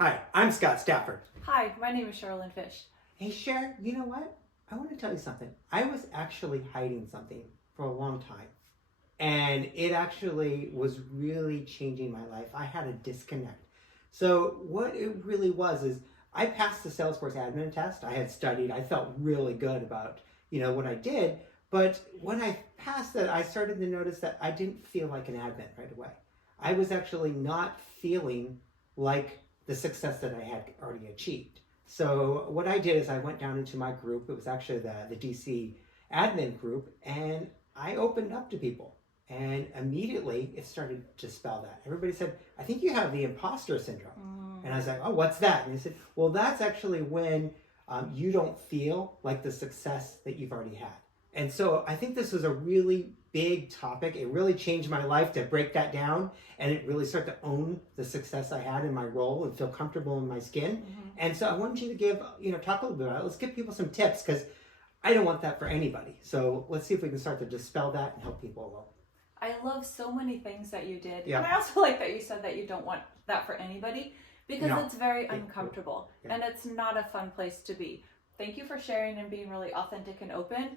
Hi, I'm Scott Stafford. Hi, my name is Sherlyn Fish. Hey, Cher, you know what? I want to tell you something. I was actually hiding something for a long time, and it actually was really changing my life. I had a disconnect. So what it really was is I passed the Salesforce admin test. I had studied. I felt really good about, what I did. But when I passed that, I started to notice that I didn't feel like an admin right away. I was actually not feeling like the success that I had already achieved. So what I did is I went down into my group. It was actually the DC admin group, and I opened up to people. And immediately it started to spell that. Everybody said, I think you have the imposter syndrome. And I was like, oh, what's that? And they said, well, that's actually when you don't feel like the success that you've already had. And so I think this was a really big topic. It really changed my life to break that down, and it really start to own the success I had in my role and feel comfortable in my skin. Mm-hmm. And so I wanted you to talk a little bit about it. Let's give people some tips, because I don't want that for anybody. So let's see if we can start to dispel that and help people along. I love so many things that you did. Yeah. And I also like that you said that you don't want that for anybody, because it's very uncomfortable and it's not a fun place to be. Thank you for sharing and being really authentic and open.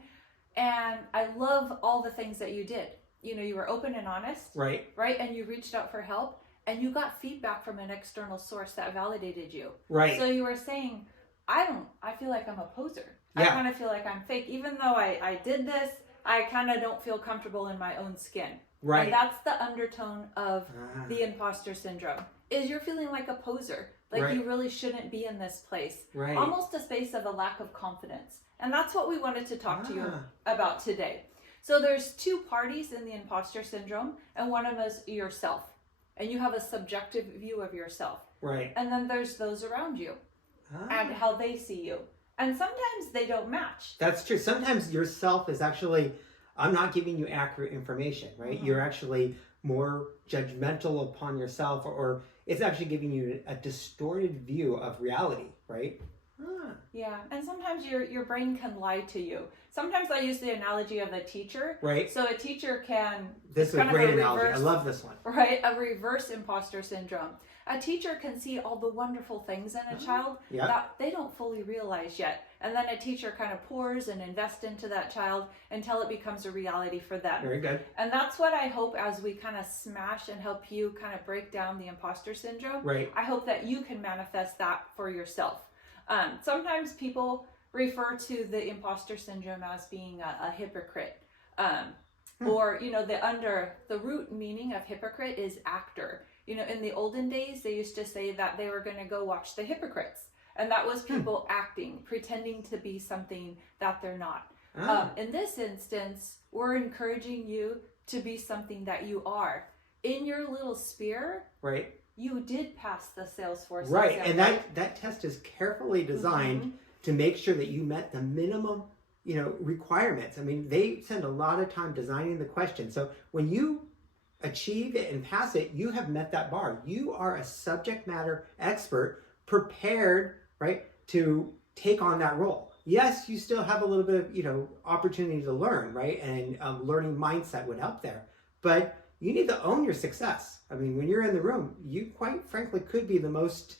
And I love all the things that you did. You were open and honest. Right. And you reached out for help, and you got feedback from an external source that validated you. Right. So you were saying, I feel like I'm a poser. Yeah. I kind of feel like I'm fake. Even though I did this, I kind of don't feel comfortable in my own skin. Right. And that's the undertone of the imposter syndrome, is you're feeling like a poser. Like you really shouldn't be in this place. Right. Almost a space of a lack of confidence. And that's what we wanted to talk to you about today. So there's two parties in the imposter syndrome, and one of them is yourself. And you have a subjective view of yourself. Right. And then there's those around you and how they see you. And sometimes they don't match. That's true. Sometimes yourself is actually, I'm not giving you accurate information, right? Mm-hmm. You're actually more judgmental upon yourself, or it's actually giving you a distorted view of reality, right? Yeah, and sometimes your brain can lie to you. Sometimes I use the analogy of a teacher. Right. So a teacher can... This is a great analogy. I love this one. Right, a reverse imposter syndrome. A teacher can see all the wonderful things in a child that they don't fully realize yet. And then a teacher kind of pours and invests into that child until it becomes a reality for them. Very good. And that's what I hope, as we kind of smash and help you kind of break down the imposter syndrome. Right. I hope that you can manifest that for yourself. Sometimes people refer to the imposter syndrome as being a hypocrite. Or, the root meaning of hypocrite is actor. In the olden days, they used to say that they were going to go watch the hypocrites. And that was people acting, pretending to be something that they're not. In this instance, we're encouraging you to be something that you are. In your little sphere, right? You did pass the Salesforce exam. And that test is carefully designed to make sure that you met the minimum, requirements. I mean, they spend a lot of time designing the question. So when you achieve it and pass it, you have met that bar. You are a subject matter expert, prepared, right, to take on that role. Yes, you still have a little bit of, opportunity to learn, right? And learning mindset would help there. But you need to own your success. I mean, when you're in the room, you quite frankly could be the most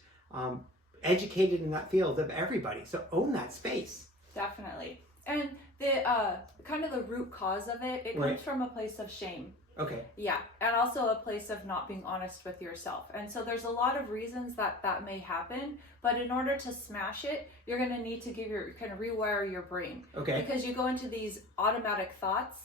educated in that field of everybody. So own that space. Definitely. And the kind of the root cause of it comes from a place of shame. Okay. Yeah. And also a place of not being honest with yourself. And so there's a lot of reasons that may happen, but in order to smash it, you're going to need to rewire your brain. Okay. Because you go into these automatic thoughts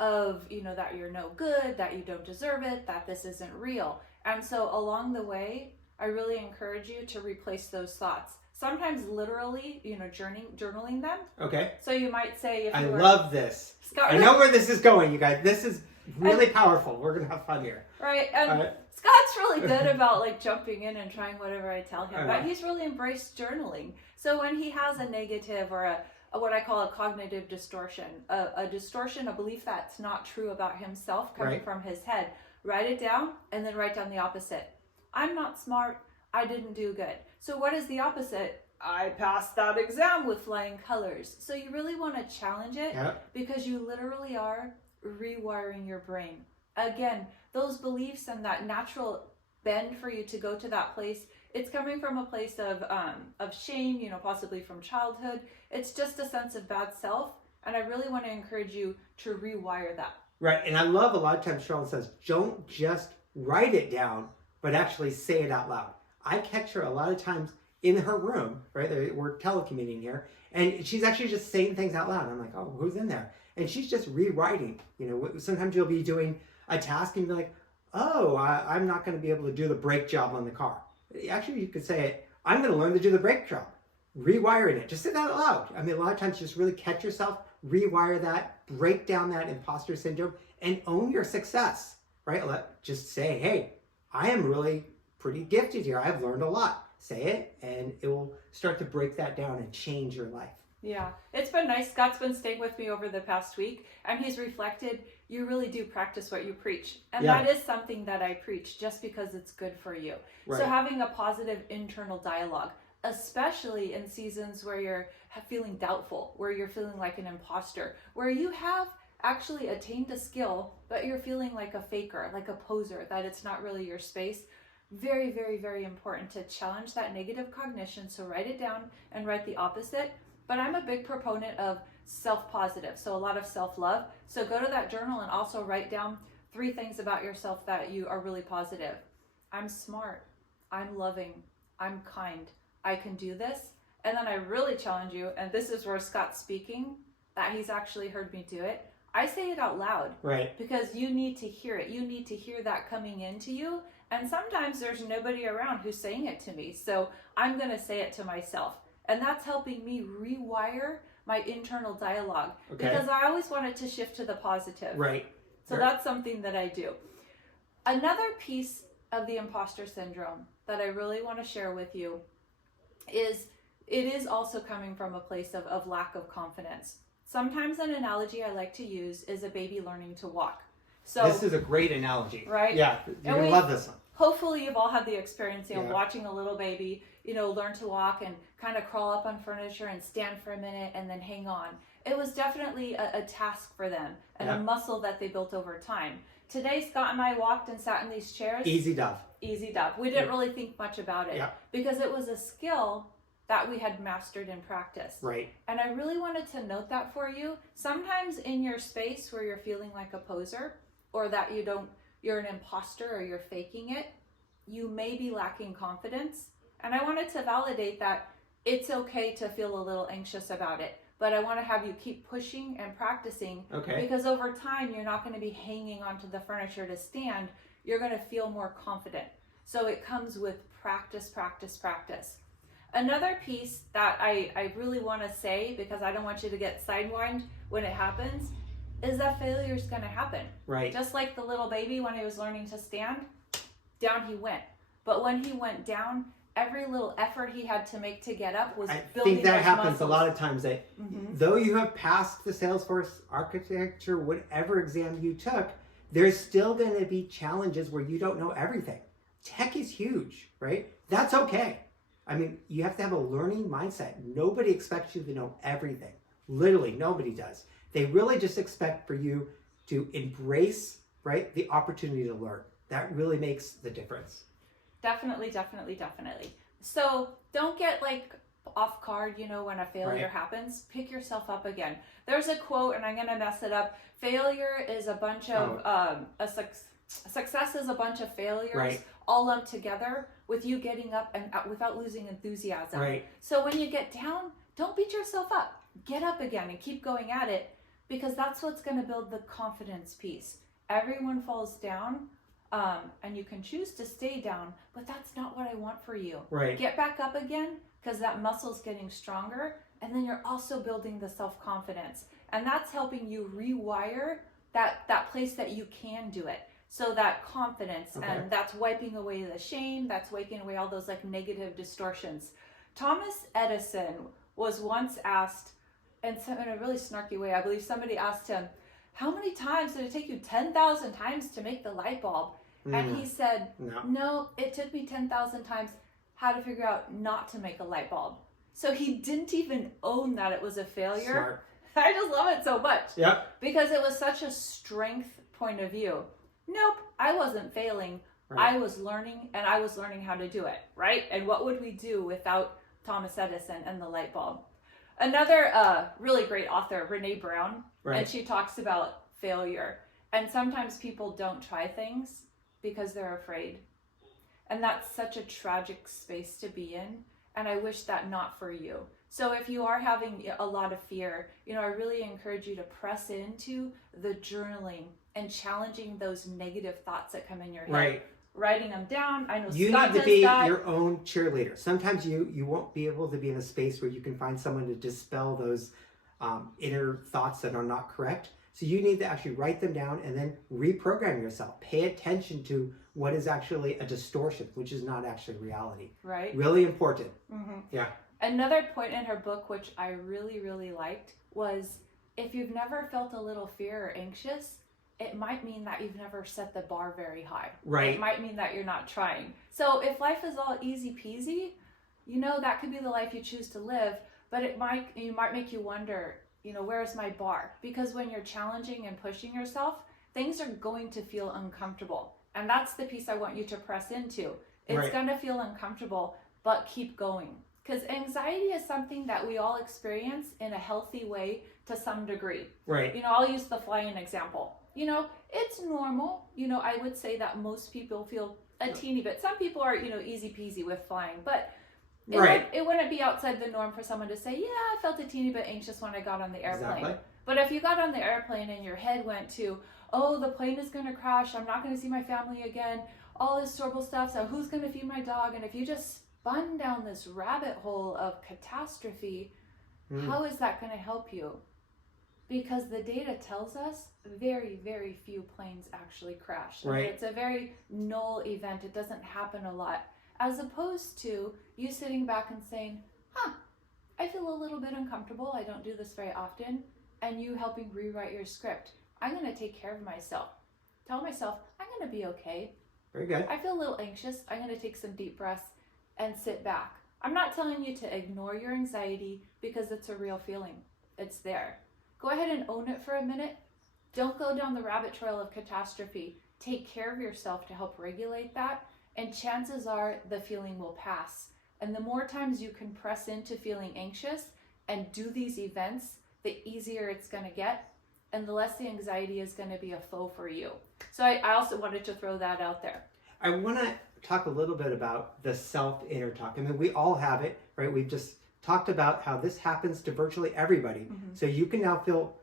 of, that you're no good, that you don't deserve it, that this isn't real. And so along the way, I really encourage you to replace those thoughts. Sometimes literally, journaling them. Okay. So you might say, I love this. I know where this is going, you guys. This is really powerful. We're going to have fun here. Right. And Scott's really good about jumping in and trying whatever I tell him, but he's really embraced journaling. So when he has a negative or what I call a cognitive distortion, a distortion, a belief that's not true about himself coming from his head, write it down and then write down the opposite. I'm not smart. I didn't do good. So what is the opposite? I passed that exam with flying colors. So you really want to challenge it because you literally are rewiring your brain. Again, those beliefs and that natural bend for you to go to that place it's coming from a place of shame, you know, possibly from childhood. It's just a sense of bad self. And I really want to encourage you to rewire that. Right. And I love a lot of times Sherlyn says, don't just write it down, but actually say it out loud. I catch her a lot of times in her room, right? We're telecommuting here. And she's actually just saying things out loud. I'm like, oh, who's in there? And she's just rewriting. You know, sometimes you'll be doing a task and you'll be like, oh, I'm not going to be able to do the brake job on the car. Actually, you could say, I'm going to learn to do the brake job. Rewiring it. Just say that out loud. I mean, a lot of times just really catch yourself, rewire that, break down that imposter syndrome, and own your success, right? Just say, hey, I am really pretty gifted here. I've learned a lot. Say it, and it will start to break that down and change your life. Yeah, it's been nice. Scott's been staying with me over the past week, and he's reflected, you really do practice what you preach. And that is something that I preach just because it's good for you. Right. So having a positive internal dialogue, especially in seasons where you're feeling doubtful, where you're feeling like an imposter, where you have actually attained a skill, but you're feeling like a faker, like a poser, that it's not really your space. Very, very, very important to challenge that negative cognition. So write it down and write the opposite. But I'm a big proponent of self-positive, so a lot of self-love. So go to that journal and also write down 3 things about yourself that you are really positive. I'm smart. I'm loving. I'm kind. I can do this. And then I really challenge you, and this is where Scott's speaking, that he's actually heard me do it. I say it out loud. Right. Because you need to hear it. You need to hear that coming into you. And sometimes there's nobody around who's saying it to me. So I'm going to say it to myself. And that's helping me rewire my internal dialogue. Okay. Because I always wanted to shift to the positive. Right. So that's something that I do. Another piece of the imposter syndrome that I really want to share with you is it is also coming from a place of lack of confidence. Sometimes an analogy I like to use is a baby learning to walk. So this is a great analogy. Right? Yeah, you're going to love this one. Hopefully you've all had the experience of watching a little baby, you know, learn to walk and kind of crawl up on furniture and stand for a minute and then hang on. It was definitely a task for them and a muscle that they built over time. Today, Scott and I walked and sat in these chairs. Easy dove. Easy dove. We didn't really think much about it because it was a skill that we had mastered in practice. Right. And I really wanted to note that for you. Sometimes in your space where you're feeling like a poser or that you're an imposter or you're faking it, you may be lacking confidence. And I wanted to validate that it's okay to feel a little anxious about it. But I want to have you keep pushing and practicing because over time, you're not going to be hanging onto the furniture to stand. You're going to feel more confident. So it comes with practice, practice, practice. Another piece that I really want to say, because I don't want you to get sidewind when it happens, is that failure is going to happen. Right. Just like the little baby when he was learning to stand, down he went. But when he went down, every little effort he had to make to get up was building those muscles. I think that happens a lot of times that though you have passed the Salesforce architecture, whatever exam you took, there's still going to be challenges where you don't know everything. Tech is huge, right? That's okay. I mean, you have to have a learning mindset. Nobody expects you to know everything. Literally, nobody does. They really just expect for you to embrace, right, the opportunity to learn. That really makes the difference. Definitely, definitely, definitely. So don't get like off guard, you know, when a failure happens. Pick yourself up again. There's a quote, and I'm going to mess it up. Failure is a bunch of, success is a bunch of failures all lumped together with you getting up and without losing enthusiasm. Right. So when you get down, don't beat yourself up. Get up again and keep going at it because that's what's going to build the confidence piece. Everyone falls down. And you can choose to stay down, but that's not what I want for you. Right. Get back up again because that muscle's getting stronger, and then you're also building the self-confidence. And that's helping you rewire that place that you can do it. So that confidence, and that's wiping away the shame, that's wiping away all those like negative distortions. Thomas Edison was once asked, and in a really snarky way, I believe somebody asked him, how many times did it take you 10,000 times to make the light bulb? And he said, no, it took me 10,000 times how to figure out not to make a light bulb. So he didn't even own that it was a failure. Smart. I just love it so much. Yep. Because it was such a strength point of view. Nope, I wasn't failing. I was learning, and I was learning how to do it, right? And what would we do without Thomas Edison and the light bulb? Another really great author, Brene Brown, and she talks about failure. And sometimes people don't try things because they're afraid. And that's such a tragic space to be in. And I wish that not for you. So if you are having a lot of fear, I really encourage you to press into the journaling and challenging those negative thoughts that come in your head. Writing them down. I know you Scott need to be that. your own cheerleader. Sometimes you won't be able to be in a space where you can find someone to dispel those inner thoughts that are not correct. So you need to actually write them down and then reprogram yourself. Pay attention to what is actually a distortion, which is not actually reality. Right. Really important. Mm-hmm. Yeah. Another point in her book, which I really, really liked, was if you've never felt a little fear or anxious, it might mean that you've never set the bar very high. Right. It might mean that you're not trying. So if life is all easy peasy, that could be the life you choose to live, but it might make you wonder, where's my bar? Because when you're challenging and pushing yourself, things are going to feel uncomfortable. And that's the piece I want you to press into. It's going to feel uncomfortable, but keep going. Because anxiety is something that we all experience in a healthy way to some degree. Right. I'll use the flying example. It's normal. I would say that most people feel a teeny bit. Some people are, easy peasy with flying, but it wouldn't be outside the norm for someone to say, yeah, I felt a teeny bit anxious when I got on the airplane. Exactly. But if you got on the airplane and your head went to, oh, the plane is going to crash, I'm not going to see my family again, all this horrible stuff, so who's going to feed my dog? And if you just spun down this rabbit hole of catastrophe, how is that going to help you? Because the data tells us very, very few planes actually crash. Right. It's a very null event. It doesn't happen a lot. As opposed to you sitting back and saying, I feel a little bit uncomfortable. I don't do this very often. And you helping rewrite your script. I'm going to take care of myself. Tell myself, I'm going to be okay. Very good. I feel a little anxious. I'm going to take some deep breaths and sit back. I'm not telling you to ignore your anxiety because it's a real feeling. It's there. Go ahead and own it for a minute. Don't go down the rabbit trail of catastrophe. Take care of yourself to help regulate that, and chances are the feeling will pass. And the more times you can press into feeling anxious and do these events, the easier it's going to get, and the less the anxiety is going to be a foe for you. So I also wanted to throw that out there. I want to talk a little bit about the self-inner talk. I mean, we all have it, right? We've just talked about how this happens to virtually everybody. Mm-hmm. So you can now feel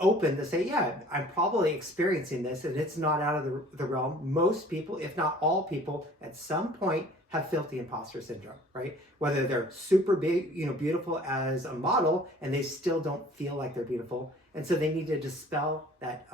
open to say, yeah, I'm probably experiencing this and it's not out of the realm. Most people, if not all people, at some point have felt the imposter syndrome, right? Whether they're super big, beautiful as a model and they still don't feel like they're beautiful. And so they need to dispel that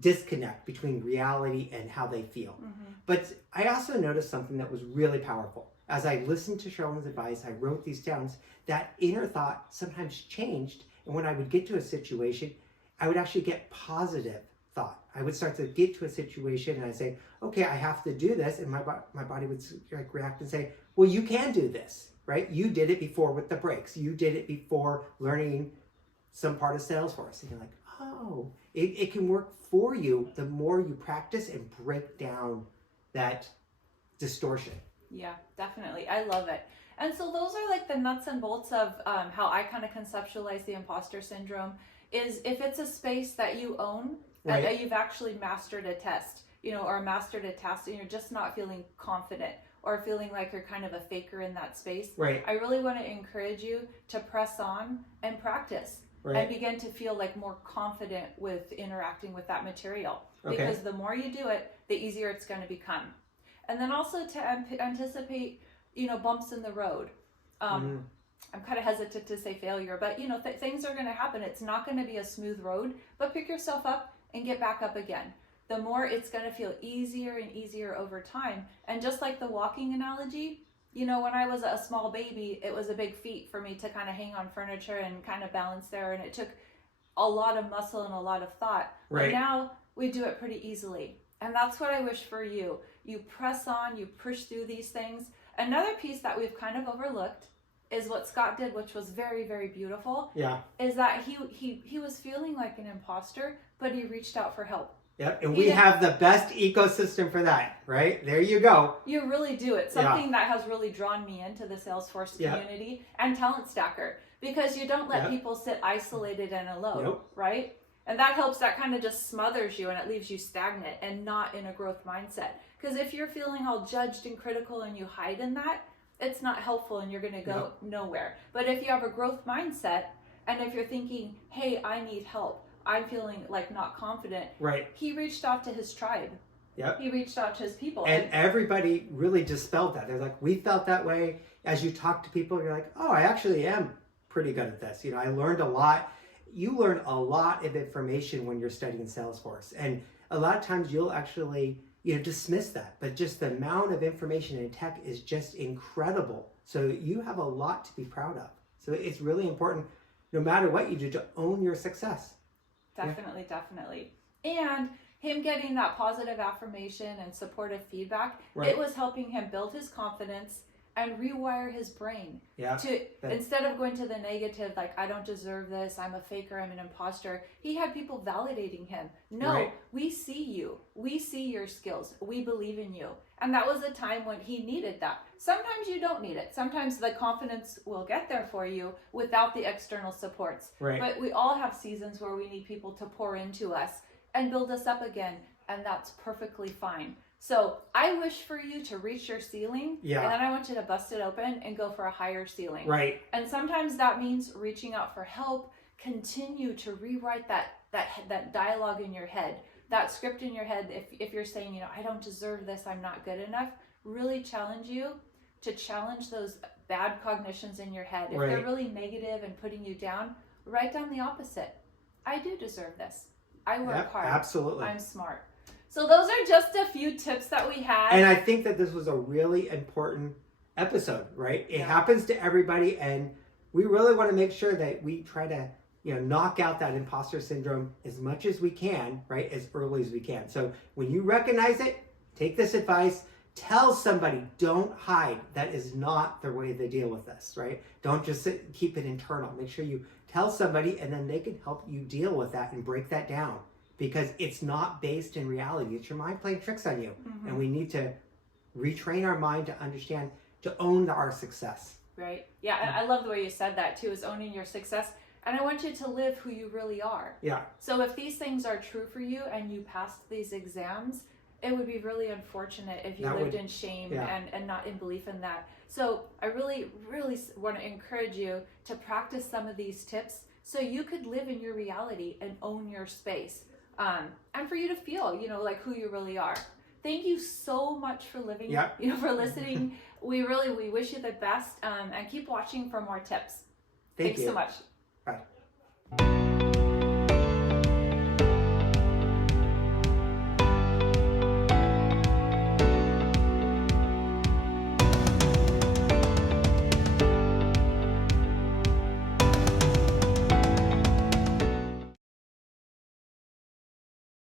disconnect between reality and how they feel. Mm-hmm. But I also noticed something that was really powerful. As I listened to Sherlyn's advice, I wrote these down. That inner thought sometimes changed. And when I would get to a situation, I would actually get positive thought. I would start to get to a situation and I'd say, okay, I have to do this. And my body would react and say, well, you can do this, right? You did it before with the breaks. You did it before learning some part of Salesforce. And you're like, oh, it can work for you the more you practice and break down that distortion. Yeah, definitely. I love it. And so those are like the nuts and bolts of how I kind of conceptualize the imposter syndrome is if it's a space that you own, right, that you've actually mastered a test, or mastered a task and you're just not feeling confident or feeling like you're kind of a faker in that space. Right. I really want to encourage you to press on and practice. Right. And begin to feel like more confident with interacting with that material. Okay. Because the more you do it, the easier it's going to become. And then also to anticipate, bumps in the road. I'm kind of hesitant to say failure, but things are going to happen. It's not going to be a smooth road, but pick yourself up and get back up again. The more it's going to feel easier and easier over time. And just like the walking analogy, when I was a small baby, it was a big feat for me to kind of hang on furniture and kind of balance there. And it took a lot of muscle and a lot of thought. Right. But now we do it pretty easily. And that's what I wish for you. You press on, you push through these things. Another piece that we've kind of overlooked is what Scott did, which was very, very beautiful. Yeah. Is that he was feeling like an imposter, but he reached out for help. Yep, and we have the best ecosystem for that, right? There you go. You really do. It's something that has really drawn me into the Salesforce community and Talent Stacker, because you don't let people sit isolated and alone, right? And that helps, that kind of just smothers you and it leaves you stagnant and not in a growth mindset. Because if you're feeling all judged and critical and you hide in that, it's not helpful and you're going to go nowhere. But if you have a growth mindset and if you're thinking, hey, I need help, I'm feeling like not confident. Right. He reached out to his tribe. Yep. He reached out to his people. And everybody really dispelled that. They're like, we felt that way. As you talk to people, you're like, oh, I actually am pretty good at this. You know, I learned a lot. You learn a lot of information when you're studying Salesforce. And a lot of times you'll actually, you know, dismiss that. But just the amount of information in tech is just incredible. So you have a lot to be proud of. So it's really important, no matter what you do, to own your success. Definitely, definitely. And him getting that positive affirmation and supportive feedback, it was helping him build his confidence and rewire his brain to instead of going to the negative, like, I don't deserve this, I'm a faker, I'm an imposter. He had people validating him. No, we see you. We see your skills. We believe in you. And that was a time when he needed that. Sometimes you don't need it. Sometimes the confidence will get there for you without the external supports. Right. But we all have seasons where we need people to pour into us and build us up again. And that's perfectly fine. So I wish for you to reach your ceiling, and then I want you to bust it open and go for a higher ceiling. Right. And sometimes that means reaching out for help. Continue to rewrite that dialogue in your head, that script in your head. If you're saying, you know, I don't deserve this, I'm not good enough, really challenge you to challenge those bad cognitions in your head. If they're really negative and putting you down, write down the opposite. I do deserve this. I work hard. Absolutely. I'm smart. So those are just a few tips that we had. And I think that this was a really important episode, right? It happens to everybody, and we really want to make sure that we try to, you know, knock out that imposter syndrome as much as we can, right? As early as we can. So when you recognize it, take this advice, tell somebody, don't hide. That is not the way they deal with this, right? Don't just keep it internal. Make sure you tell somebody, and then they can help you deal with that and break that down. Because it's not based in reality. It's your mind playing tricks on you. Mm-hmm. And we need to retrain our mind to understand, to own our success. Right. Yeah, and I love the way you said that too, is owning your success. And I want you to live who you really are. Yeah. So if these things are true for you and you passed these exams, it would be really unfortunate if you lived in shame and not in belief in that. So I really, really want to encourage you to practice some of these tips so you could live in your reality and own your space. And for you to feel, you know, like who you really are. Thank you so much for for listening. We wish you the best, and keep watching for more tips. Thanks so much. Bye.